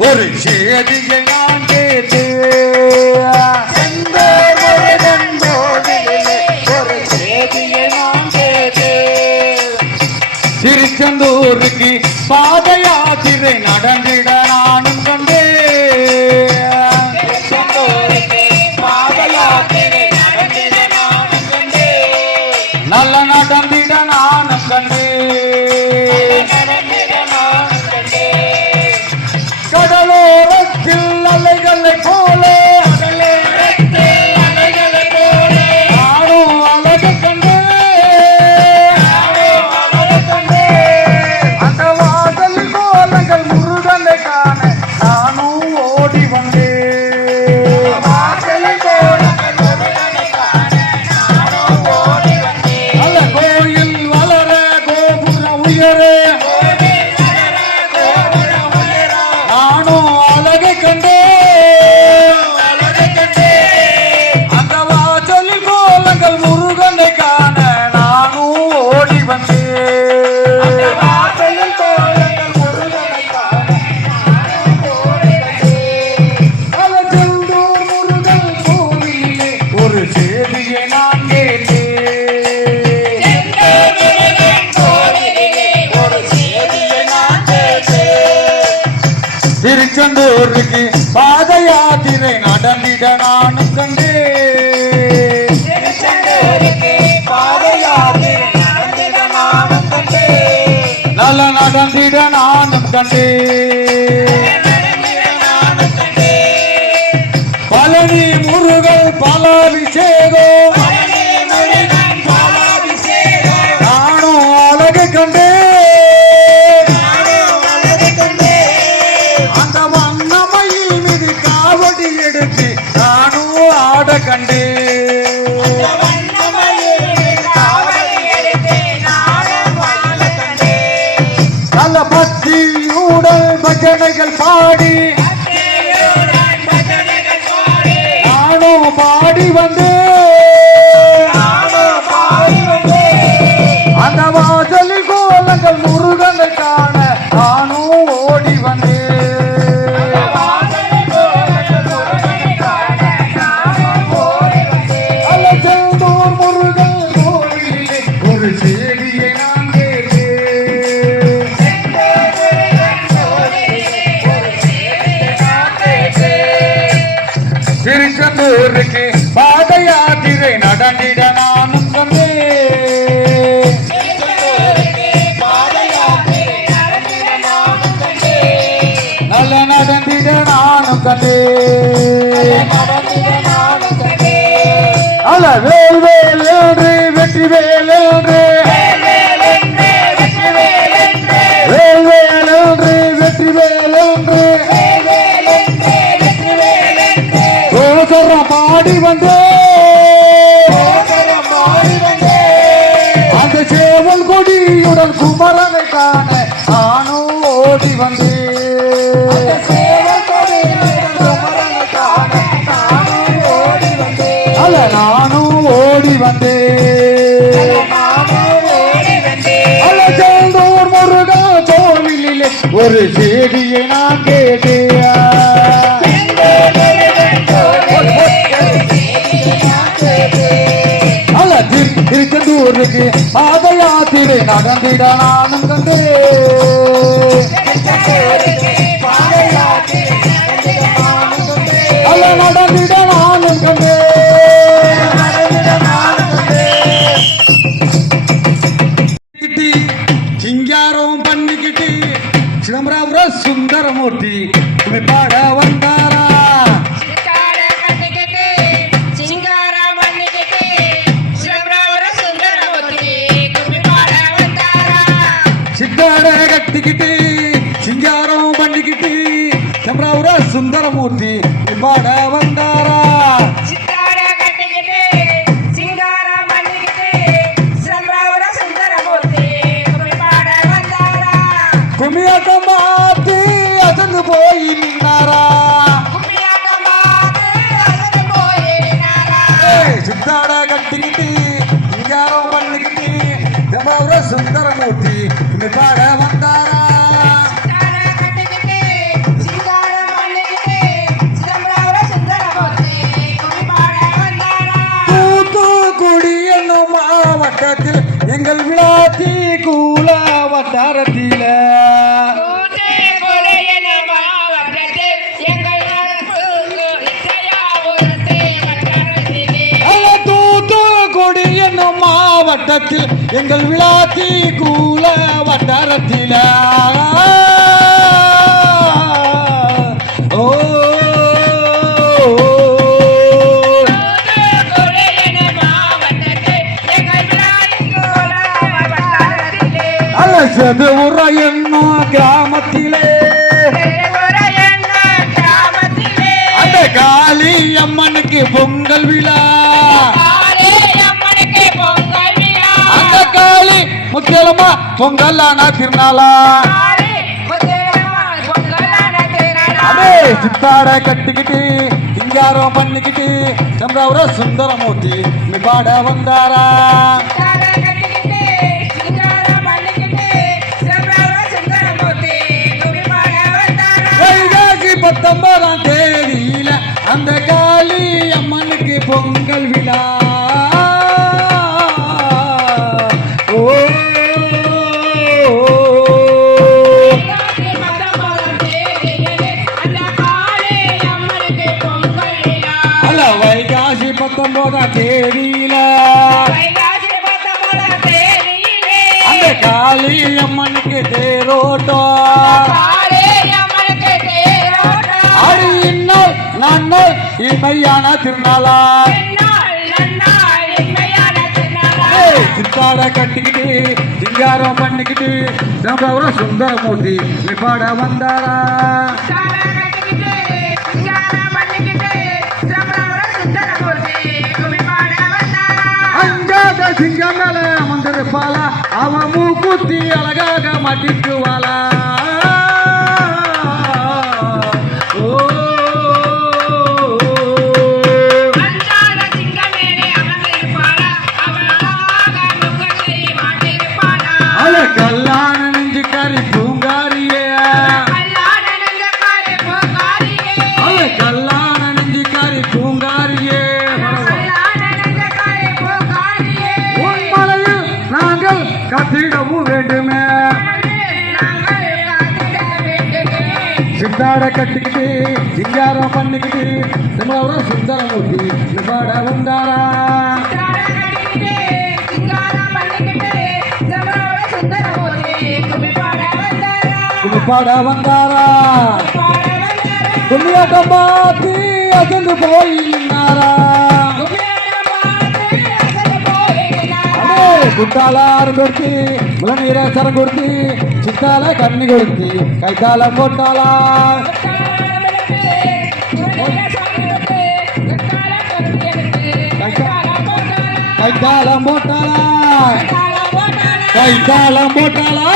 ஒரு சேதியை நான் கேட்டு ஒரு சேதியை நான் கேட்டு திருச்செந்தூருக்கு பாத யாத்திரை நடந்திட நானும் கண்டே நல்ல நடந்திட நானும் கண்டே கடலோரத்தில் அலைகளை போல நானும் அழகு கண்டே அந்த வாசல் கோலங்கள் முருகனை காண நானும் ஓடி வந்தேன் திருச்செந்தூருக்கு பாத யாத்திரை நடந்திட நானும் கண்டே நல்ல நடந்திட நானும் கண்டே பழனி முருகன் பலாபிஷேகம் நானும் அழகு கண்டே கண்டே நல்ல பக்தியுடன் பஜனைகள் பாடி நானும் பாடி வந்து அந்த வாசலில் கோலங்கள் முருகனை காண நானும் ஓடி வந்தேன் திருச்செந்தூருக்கு பாத யாத்திரை நடந்திட நானும் கண்டே நல்ல நடந்திட நானும் கண்டே அல்ல வேல் வேல் என்று வெற்றி வேல் என்று வேல் வேல் என்று வெற்றி வேல் என்று பாடி வந்தே அந்த சேவல் கொடியுடன் குமரனை காண நானும் ஓடி வந்தேன் அல்ல நானும் ஓடி வந்தேன் அல்ல சேந்தூர் முருகா கோவிலிலே ஒரு சேதியை நான் கேட்டேன் திருச்செந்தூருக்கு பாத யாத்திரை நடந்திட நானும் கண்டே அல்ல நடந்திட நானும் கண்டே சிங்காரம் பண்ணிக்கிட்டு சிதம்பரம் சுந்தரமூர்த்தி பாட வந்தாரா சித்தாட கட்டிக்கிட்டு சிங்காரம் பண்ணிக்கிட்டு சம்பராவுர சுந்தரமூர்த்தி பாட வந்தாரா கும்மியாட்டம் பார்த்து அசந்து போய் நின்னாரா சித்தாட கட்டிக்கிட்டு சிங்காரம் பண்ணிக்கிட்டு சம்பராவுர சுந்தரமூர்த்தி பாட வந்தாரா எங்கள் விழாத்தி கூல வட்டாரத்தில தூத்துக்குடி என்னும் மாவட்டத்தில் எங்கள் விழாத்தி கூல வட்டாரத்தில ஓ செதுவுற என்னும் கிராமத்திலே அந்த காளி அம்மனுக்கு பொங்கல் விழா அந்த காளி முக்கியமா பொங்கல் ஆனா திருநாளா அதே சித்தாட கட்டிக்கிட்டு சிங்காரம் பண்ணிக்கிட்டு சம்பிரவர சுந்தரமூர்த்தி நீ பாட வந்தாரா வைகாசி 19ஆம் தேதியில அந்த காளி அம்மனுக்கு பொங்கல் விழா ஓ அல்ல வைகாசி 19ஆம் தேதியில அந்த காளி அம்மனுக்கு தேரோட்டம் அடி இந்நாள் நன்னாள் இன்மையான திருநாளா சித்தாட கட்டிக்கிட்டு சிங்காரம் பண்ணிக்கிட்டு சம்பிரவர சுந்தரமூர்த்தி நீ பாட வந்தாரா அஞ்சாத சிங்கங்கள அமர்ந்திருப்பாளா அவன் மூக்குத்தி அழகாக மாட்டிக்குவாளா கல்லான நெஞ்சுக்காரி பூங்காரியே கல்லான நெஞ்சுக்காரி பூங்காரியே உன் மலையில் நாங்கள் காத்திடவும் வேண்டுமே சித்தாட கட்டிக்கிட்டு சிங்காரம் பண்ணிக்கிட்டு நம்மளோட சுந்தரமூர்த்தி பாட வந்தாரா பாட வந்தாரா கும்மியாட்டம் பார்த்து அசந்து போயினாரா குட்டாலாறு கொடுத்து முளநீரை சரம் கொடுத்து சித்தால கண்ணி கொடுத்து கைத்தாலம் போட்டாளா கைத்தாலம் போட்டாளா கைத்தாலம் போட்டாளா